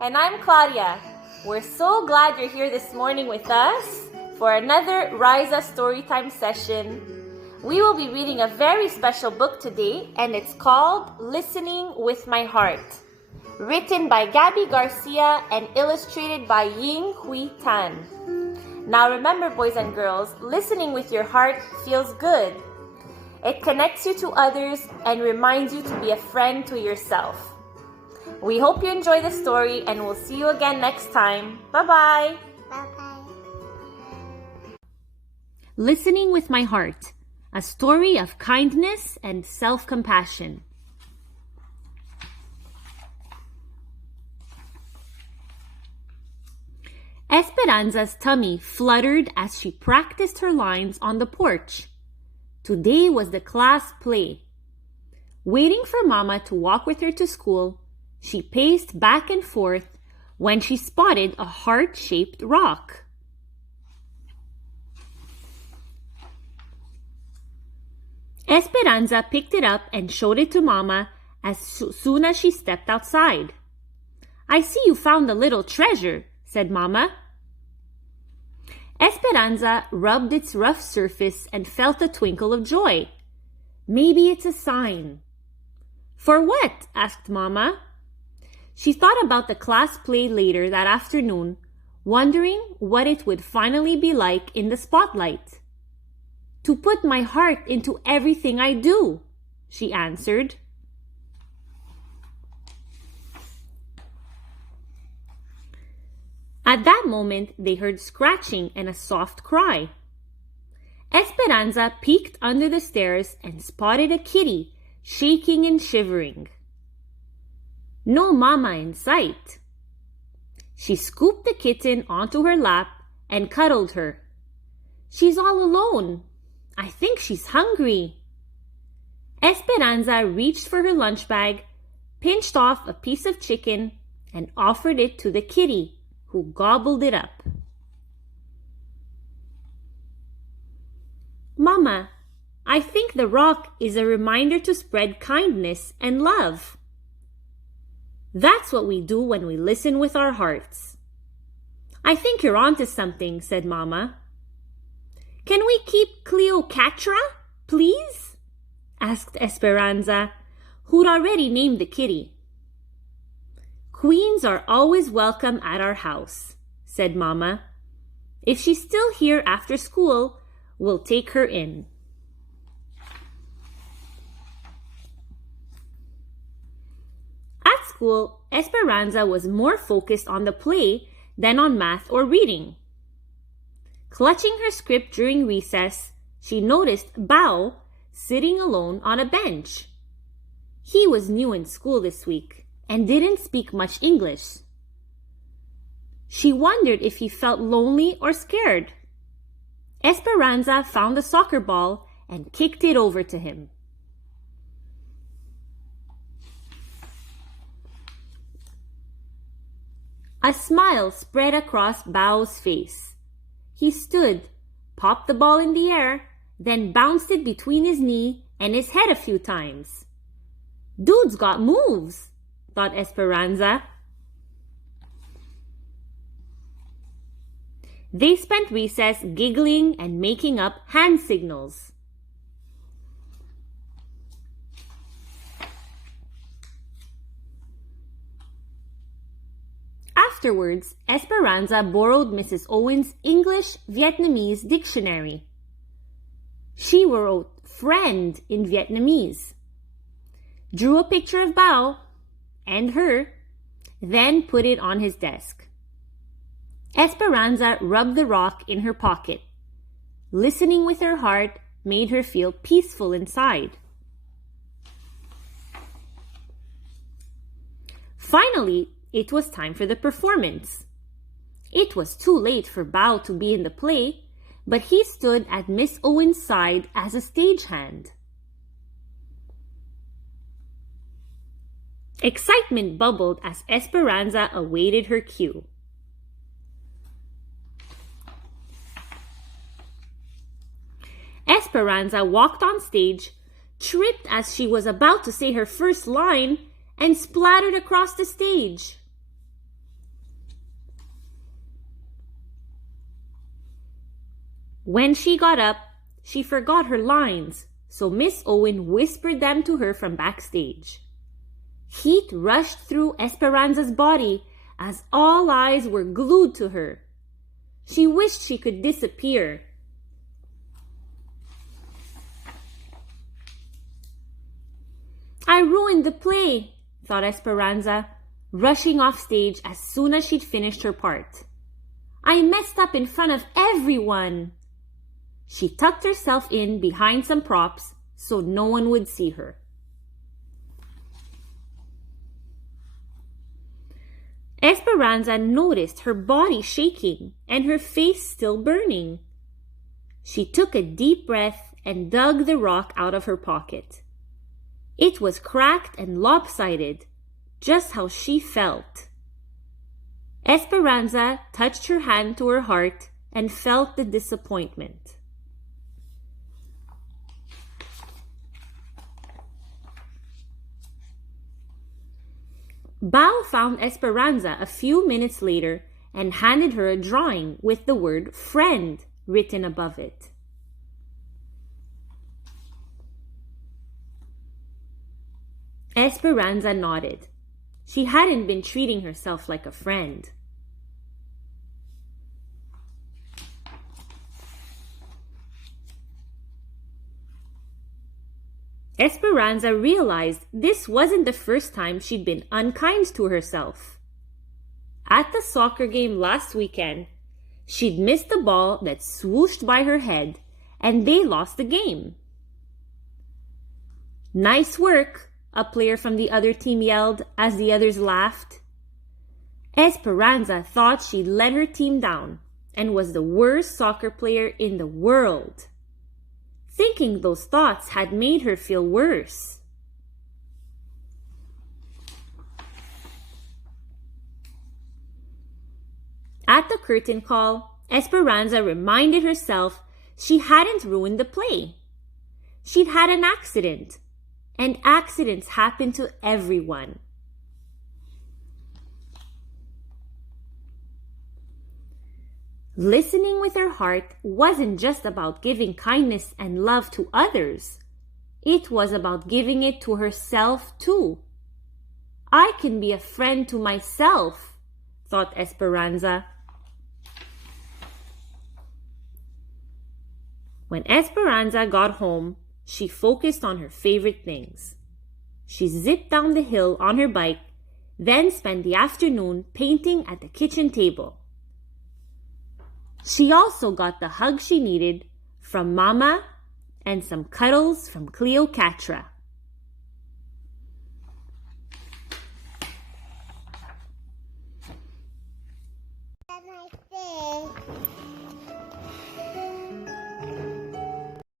And I'm Claudia. We're so glad you're here this morning with us for another REISA Storytime session. We will be reading a very special book today, and it's called Listening with My Heart, written by Gabi Garcia and illustrated by Ying Hui Tan. Now remember, boys and girls, listening with your heart feels good. It connects you to others and reminds you to be a friend to yourself. We hope you enjoy the story, and we'll see you again next time. Bye-bye. Bye-bye. Listening with My Heart, a story of kindness and self-compassion. Esperanza's tummy fluttered as she practiced her lines on the porch. Today was the class play. Waiting for Mama to walk with her to school, she paced back and forth when she spotted a heart-shaped rock. Esperanza picked it up and showed it to Mama as soon as she stepped outside. "I see you found a little treasure," said Mama. Esperanza rubbed its rough surface and felt a twinkle of joy. "Maybe it's a sign." "For what?" asked Mama. She thought about the class play later that afternoon, wondering what it would finally be like in the spotlight. "To put my heart into everything I do," she answered. At that moment, they heard scratching and a soft cry. Esperanza peeked under the stairs and spotted a kitty, shaking and shivering. No Mama in sight. She scooped the kitten onto her lap and cuddled her. "She's all alone. I think she's hungry." Esperanza reached for her lunch bag, pinched off a piece of chicken, and offered it to the kitty, who gobbled it up. "Mama, I think the rock is a reminder to spread kindness and love." "That's what we do when we listen with our hearts." "I think you're onto something," said Mama. "Can we keep Cleopatra, please?" asked Esperanza, who'd already named the kitty. "Queens are always welcome at our house," said Mama. "If she's still here after school, we'll take her in." At school, Esperanza was more focused on the play than on math or reading. Clutching her script during recess, she noticed Bao sitting alone on a bench. He was new in school this week and didn't speak much English. She wondered if he felt lonely or scared. Esperanza found a soccer ball and kicked it over to him. A smile spread across Bao's face. He stood, popped the ball in the air, then bounced it between his knee and his head a few times. "Dude's got moves," thought Esperanza. They spent recess giggling and making up hand signals. Afterwards, Esperanza borrowed Mrs. Owen's English-Vietnamese dictionary. She wrote "friend" in Vietnamese, drew a picture of Bao and her, then put it on his desk. Esperanza rubbed the rock in her pocket. Listening with her heart made her feel peaceful inside. Finally, it was time for the performance. It was too late for Bao to be in the play, but he stood at Miss Owen's side as a stagehand. Excitement bubbled as Esperanza awaited her cue. Esperanza walked on stage, tripped as she was about to say her first line, and splattered across the stage. When she got up, she forgot her lines, so Miss Owen whispered them to her from backstage. Heat rushed through Esperanza's body as all eyes were glued to her. She wished she could disappear. I ruined the play, thought Esperanza, rushing off stage as soon as she'd finished her part. I messed up in front of everyone. She tucked herself in behind some props so no one would see her. Esperanza noticed her body shaking and her face still burning. She took a deep breath and dug the rock out of her pocket. It was cracked and lopsided, just how she felt. Esperanza touched her hand to her heart and felt the disappointment. Bao found Esperanza a few minutes later and handed her a drawing with the word friend written above it. Esperanza nodded. She hadn't been treating herself like a friend. Esperanza realized this wasn't the first time she'd been unkind to herself. At the soccer game last weekend, she'd missed the ball that swooshed by her head, and they lost the game. Nice work, a player from the other team yelled as the others laughed. Esperanza thought she'd let her team down and was the worst soccer player in the world. Thinking those thoughts had made her feel worse. At the curtain call, Esperanza reminded herself she hadn't ruined the play. She'd had an accident, and accidents happen to everyone. Listening with her heart wasn't just about giving kindness and love to others. It was about giving it to herself too. I can be a friend to myself, thought Esperanza. When Esperanza got home, she focused on her favorite things. She zipped down the hill on her bike, then spent the afternoon painting at the kitchen table. She also got the hug she needed from Mama and some cuddles from Cleopatra.